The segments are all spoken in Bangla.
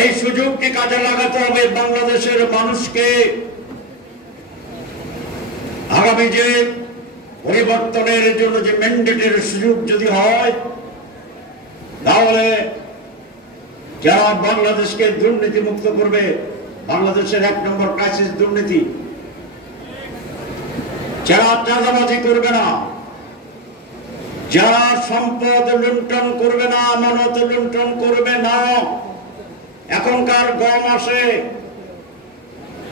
এই সুযোগকে কাজে লাগাতে হবে বাংলাদেশের মানুষকে আগামী যে পরিবর্তনের জন্য যে ম্যান্ডেটের সুযোগ যদি হয়, তাহলে যারা বাংলাদেশকে দুর্নীতি মুক্ত করবে, বাংলাদেশের 1 নম্বর ক্রাইসিস দুর্নীতি, যারা চাঁদাবাজি করবে না, যারা সম্পদ লুণ্ঠন করবে না, আমানত লুণ্ঠন করবে না। এখনকার গম আসে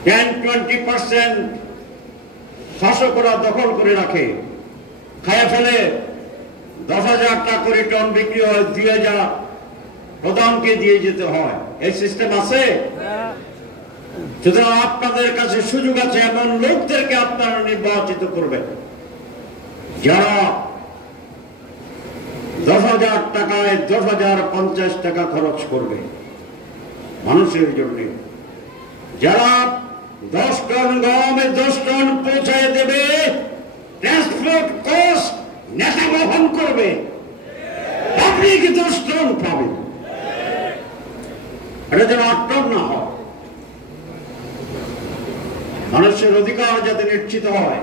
10-20% শাসকরা দখল করে রাখে, খায়া ফেলে। 10,000 টাকা করে টন বিক্রি হয়, 2,000 প্রধানকে দিয়ে যেতে হয়। এই সিস্টেম আছে। সুতরাং আপনাদের কাছে সুযোগ আছে, এমন লোকদেরকে আপনারা নির্বাচিত করবেন যারা 10,000 টাকায় 10,050 টাকা খরচ করবে মানুষের জন্য, যারা 10 টন গমে 10 টন পৌঁছায় দেবে, ট্রান্সপোর্ট কস্ট নেতা বহন করবে, পাবলিক 10 টন পাবে। এটা যেন 8 টন না হয়। মানুষের অধিকার যাতে নিশ্চিত হয়,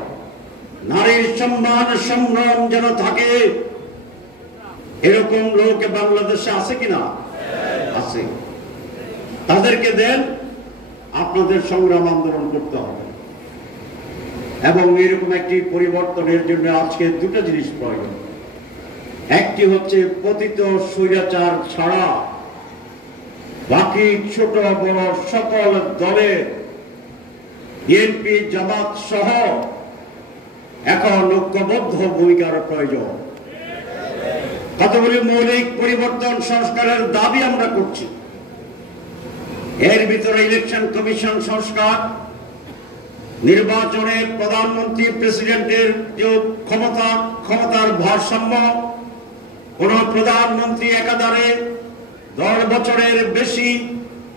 নারীর সম্মান সংগ্রাম যেন থাকে, এরকম লোক বাংলাদেশে আছে কিনা? আছে। তাদেরকে দেন, আপনাদের সংগ্রাম আন্দোলন করতে হবে। এবং এরকম একটি পরিবর্তনের জন্য আজকে 2টা জিনিস প্রয়োজন। একটি হচ্ছে পতিত স্বৈরাচার ছাড়া বাকি ছোট বড় সকল দলের, বিএনপি জামাত সহ এখন ঐক্যবদ্ধ ভূমিকার প্রয়োজন। কতগুলি মৌলিক পরিবর্তন সংস্কারের দাবি আমরা করছি। এর ভিতরে ইলেকশন কমিশন সংস্কার, নির্বাচনে প্রধানমন্ত্রী প্রেসিডেন্টের যে ক্ষমতার ভারসাম্য, কোন প্রধানমন্ত্রী একাধারে 10 বছরের বেশি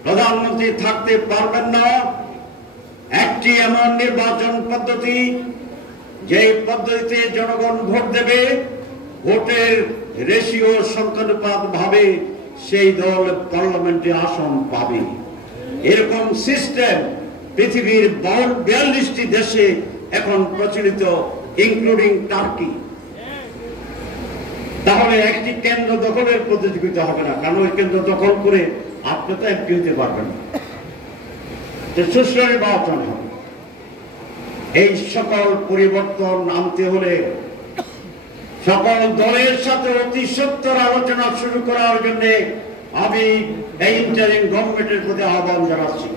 প্রধানমন্ত্রী থাকতে পারবেন না। একটি এমন নির্বাচন পদ্ধতি, যে পদ্ধতিতে জনগণ ভোট দেবে, ভোটের রেশিও সংখ্যানুপাত ভাবে সেই দল পার্লামেন্টে আসন পাবে। এরকম সিস্টেম পৃথিবীর 42টি দেশে এখন প্রচলিত, ইনক্লুডিং টার্কি। তাহলে একটি কেন্দ্র দখলের প্রতিযোগিতা হবে না, কারণ ওই কেন্দ্র দখল করে আপনি তো এমপি হতে পারবেন না। সুষ্ঠু নির্বাচন হবে। এই সকল পরিবর্তন আনতে হলে সকল দলের সাথে অতি সত্বর আলোচনা শুরু করার জন্য আমি এই ইন্টারিম গভর্নমেন্টের প্রতি আহ্বান জানাচ্ছি।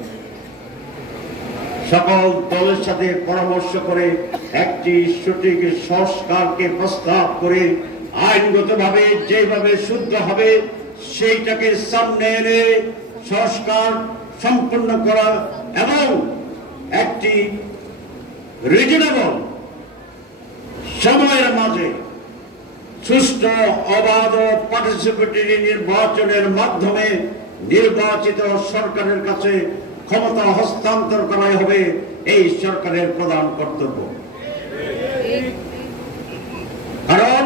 সকল দলের সাথে পরামর্শ করে একটি সঠিক সংস্কারকে প্রস্তাব করে আইনগতভাবে যেভাবে শুদ্ধ হবে সেইটাকে সামনে এনে সংস্কার সম্পূর্ণ করা এবং একটি রিজনেবল সময়ের মাঝে সুষ্ঠু, অবাধ ও পার্টিসিপেটরি নির্বাচনের মাধ্যমে নির্বাচিত সরকারের কাছে ক্ষমতা হস্তান্তর করাই হবে এই সরকারের প্রধান কর্তব্য। কারণ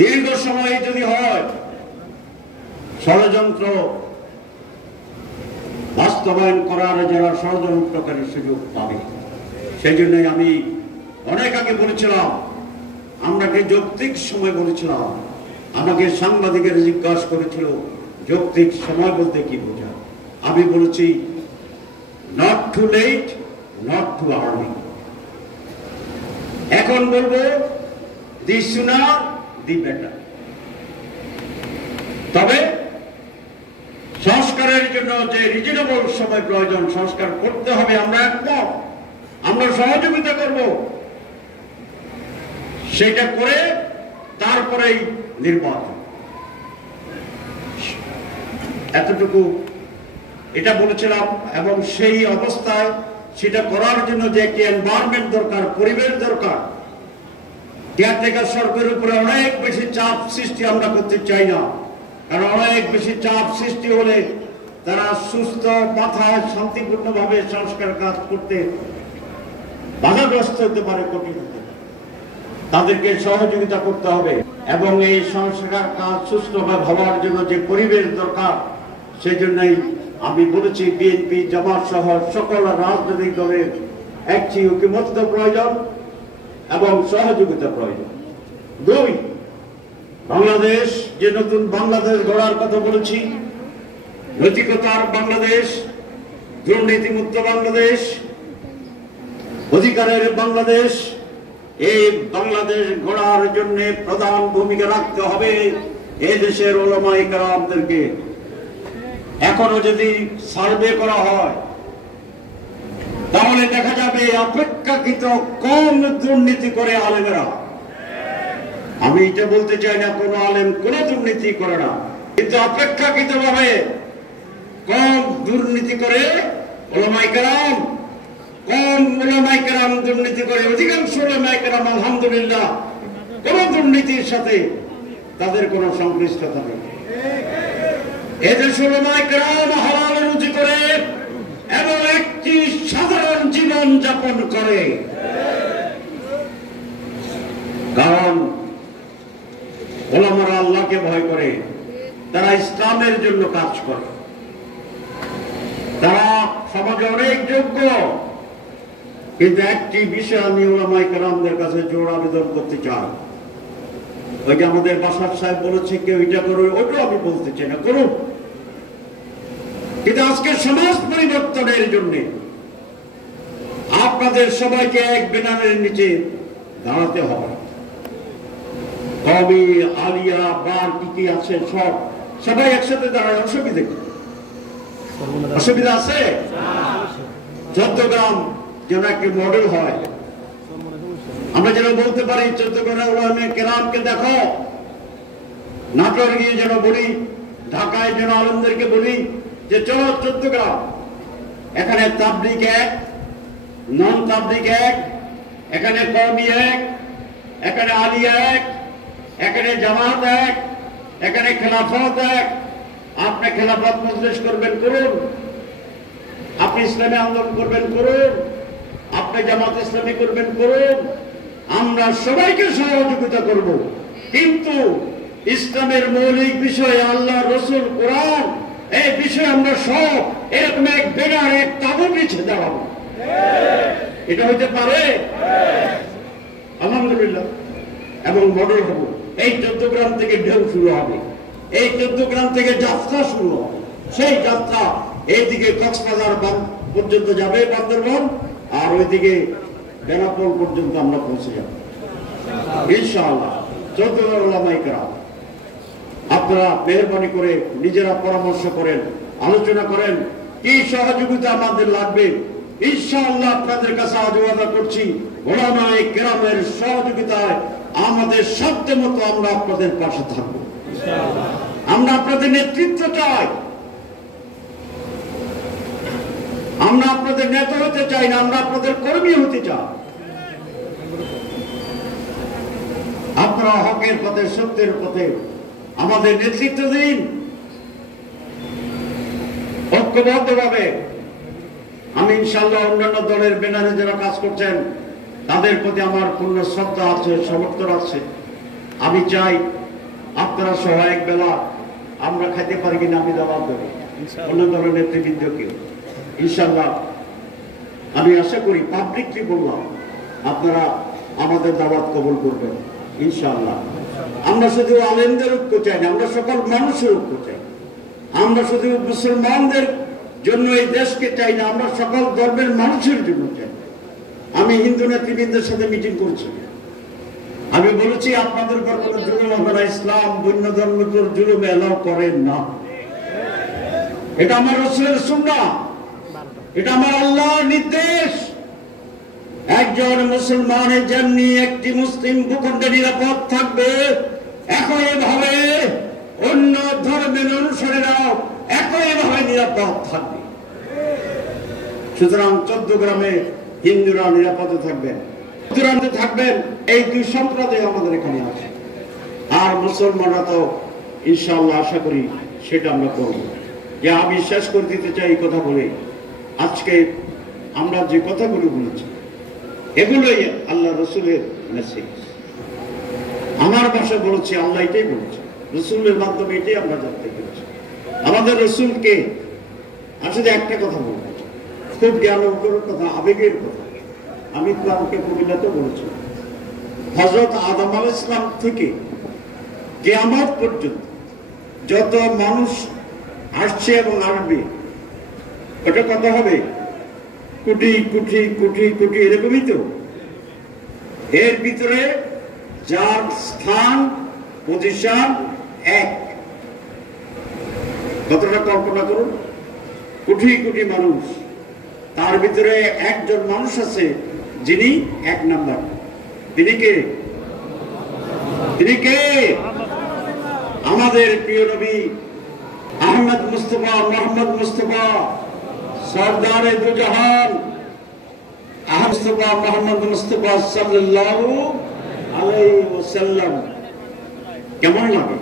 দীর্ঘ সময় যদি হয়, ষড়যন্ত্র বাস্তবায়ন করার যারা ষড়যন্ত্রকারী সুযোগ পাবে। সেই জন্যই আমি অনেক আগে বলেছিলাম, আমরাকে যৌক্তিক সময় বলেছিলাম। আমাকে সাংবাদিকেরা জিজ্ঞাসা করেছিল যৌক্তিক সময় বলতে কি বোঝায়। আমি বলেছি not to late, not to early. এখন বলবো দি সুনার দি বেটার। তবে সংস্কারের জন্য যে রিজনেবল সময় প্রয়োজন, সংস্কার করতে হবে, আমরা একমত, আমরা সহযোগিতা করব। সেটা করে তারপরেই নির্বাচন। এতটুকু এটা বলেছিলাম। এবং সেই অবস্থায় সেটা করার জন্য যে একটি এনভায়রনমেন্ট দরকার, পরিবেশ দরকার। কেয়ারটেকার সরকারের উপরে অনেক বেশি চাপ সৃষ্টি আমরা করতে চাই না, কারণ অনেক বেশি চাপ সৃষ্টি হলে তারা সুস্থ মাথায় শান্তিপূর্ণভাবে সংস্কার কাজ করতে বাধাগ্রস্ত হতে পারে, কঠিন হতে পারে। তাদেরকে সহযোগিতা করতে হবে এবং এই সংস্কার কাজ সুষ্ঠুভাবে হওয়ার জন্য যে পরিবেশ দরকার সেই জন্যই আমি বলেছি বিএনপি জামাত সহ সকল রাজনৈতিক দলের একটি ঐক্যমত্য প্রয়োজন এবং সহযোগিতা প্রয়োজন। দুই, বাংলাদেশ যে নতুন বাংলাদেশ গড়ার কথা বলেছি, নৈতিকতার বাংলাদেশ, দুর্নীতিমুক্ত বাংলাদেশ, অধিকারের বাংলাদেশ, এই বাংলাদেশ গড়ার জন্য প্রধান ভূমিকা রাখতে হবে এই দেশের উলামায়ে কেরামদেরকে। এখনো যদি সার্ভে করা হয় তাহলে দেখা যাবে অপেক্ষাকৃত কম দুর্নীতি করে আলেমেরা। আমি এটা বলতে চাই না কোন আলেম কোন দুর্নীতি করে না, কিন্তু অপেক্ষাকৃত ভাবে কম দুর্নীতি করে উলামায়ে কেরাম, কম উলামায়ে কেরাম দুর্নীতি করে। অধিকাংশ উলামায়ে কেরাম আলহামদুলিল্লাহ কোন দুর্নীতির সাথে তাদের কোন সংশ্লিষ্টতা নেই। এদেশ উলামায়ে কেরাম হালাল রুজি করে এবং একটি সাধারণ জীবন যাপন করে, কারণ উলামারা আল্লাহকে ভয় করে, তারা ইসলামের জন্য কাজ করে, তারা সমাজে অনেক যোগ্য। কিন্তু একটি বিষয় আমি উলামায়ে কেরামদের কাছে জোর আবেদন করতে চাই, ওই যে আমাদের বাসার সাহেব বলেছে কেউ এটা করো, ওটাও আমি বলতে চাই না, করুন, কিন্তু আজকে সমাজ পরিবর্তনের জন্য আপনাদের সবাইকে এক ব্যানারের নিচে দাঁড়াতে হবে। কবি আলিয়া বার কি আছে সবাই একসাথে দাঁড়ায়, অসুবিধা আছে? চট্টগ্রাম যেন একটি মডেল হয়, আমরা যেন বলতে পারি চট্টগ্রামের উলামায়ে কেরামকে দেখো। নাটোর গিয়ে যেন বলি, ঢাকায় যেন আলেমদেরকে বলি যে চলো চট্টগ্রাম, এখানে তাবলীগ এক, নন তাবলীগ এক, এখানে কওমি এক, এখানে আলিয়া এক, এখানে জামাত এক, এখানে খেলাফত এক। আপনি খেলাফত মজলিস করবেন করুন, আপনি ইসলামী আন্দোলন করবেন করুন, আপনি জামাত ইসলামী করবেন করুন, আমরা সবাইকে সহযোগিতা করব। কিন্তু ইসলামের মৌলিক বিষয় আল্লাহ, রসুল, কোরআন, এই বিষয়ে আমরা সব এরকম এক ব্যানার, এক তাবু পিছে দাঁড়াবো। এটা হইতে পারে? আলহামদুলিল্লাহ। এবং মডেল হব। এই চট্টগ্রাম থেকে ঢেউ শুরু হবে, এই চট্টগ্রাম থেকে যাত্রা শুরু হবে। সেই যাত্রা এইদিকে কক্সবাজার পর্যন্ত যাবে, বান্দরবান, আর ওইদিকে বেনাপোল পর্যন্ত আমরা পৌঁছে যাব ইনশাআল্লাহ। চট্টগ্রাম উলামায়ে কেরাম আপনারা মেহরবানি করে নিজেরা পরামর্শ করেন, আলোচনা করেন কি সহযোগিতা আমাদের লাগবে। ইনশাআল্লাহ আপনাদের কাছে আবেদন করছি, উলামায়ে কেরামের সহযোগিতায় আমাদের সাধ্য মতো আমরা আপনাদের পাশে থাকবো। আমরা আপনাদের নেতৃত্ব চাই, আমরা আপনাদের নেতা হতে চাই না, আমরা আপনাদের কর্মী হতে চাই। আপনারা হকের পথে, সত্যের পথে আমাদের নেতৃত্ব দিন ঐক্যবদ্ধভাবে। আমি ইনশাআল্লাহ অন্যান্য দলের ব্যানারে যারা কাজ করছেন তাদের প্রতি আমার পূর্ণ শ্রদ্ধা আছে, সমর্থন আছে। আমি চাই আপনারা সহ এক বেলা আমরা খাইতে পারি কিনা আমি দাওয়াত দেব অন্য দলের নেতৃবৃন্দকেও ইনশাআল্লাহ। আমি আশা করি পাবলিকলি বললাম আপনারা আমাদের দাওয়াত কবুল করবেন ইনশাআল্লাহ। আমরা শুধু আলেমদের ঐক্য চাই না, আমরা সকল মানুষের ঐক্য চাই। আমরা শুধু মুসলমানদের জন্য এই দেশকে চাই না, আমরা সকল ধর্মের মানুষের জন্য চাই। আমি হিন্দু নেতৃবৃন্দের সাথে মিটিং করছি, আমি বলেছি আপনাদের উপর কোনো জুলুম হবে না, ইসলাম বন্য ধর্মের উপর জুলুম এলাও করেন না। এটা আমার রাসূলের সুন্নাহ, এটা আমার আল্লাহর নির্দেশ। একজন মুসলমানের যেমনি একটি মুসলিম ভূখণ্ডে নিরাপদ থাকবে, একইভাবে অন্য ধর্মের অনুসারীরাও একইভাবে নিরাপদ থাকবে। সুতরাং চট্টগ্রামে হিন্দুরা নিরাপদে থাকবেন, দূরান্তে থাকবেন। এই দুই সম্প্রদায় আমাদের এখানে আছে, আর মুসলমানরা তো ইনশাআল্লাহ আশা করি সেটা আমরা করব। যে আমি শেষ করে দিতে চাই এই কথা বলে, আজকে আমরা যে কথাগুলো বলেছি এগুলোই আল্লাহ রসুলের মেসেজ। আমার ভাষায় বলেছি, আল্লাহ এটাই বলেছে, রসুলের মাধ্যমে এটাই আমরা জানতে পেরেছি। আমাদের রসুলকে আসলে একটা কথা বলবো, খুব জ্ঞান অর্জনের কথা, আবেগের কথা। আমি তো আমাকে কবিলাতে বলেছি, হযরত আদম আলাইহিস সালাম থেকে কিয়ামত পর্যন্ত যত মানুষ আসছে এবং আসবে, ওটা কত হবে? কোটি কোটি কোটি কোটি, এরকমই তো। এর ভিতরে যার স্থান পজিশন এক, কতটা কল্পনা করুন, কোটি কোটি মানুষ, তার ভিতরে একজন মানুষ আছে যিনি এক নাম্বার। তিনি কে? তিনি কে? আমাদের প্রিয় নবী আহমদ মুস্তফা, মোহাম্মদ মুস্তফা, সরদারে দু জাহান আহমদ মুস্তফা, মোহাম্মদ মুস্তফা সাল্লাল্লাহু আলাইহি ওয়াসাল্লাম। কেমন লাগে?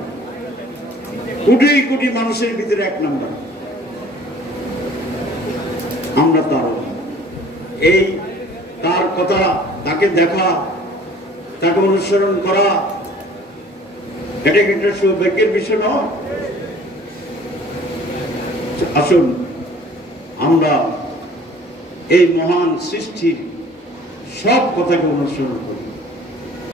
কোটি কোটি মানুষের ভিতরে এক নাম্বার। আমরা তার এই তার কথা, তাকে দেখা, তাকে অনুসরণ করা, এটা একটা সৌভাগ্যের বিষয় নয়। আসুন আমরা এই মহান সৃষ্টির সব কথাকে অনুসরণ করি।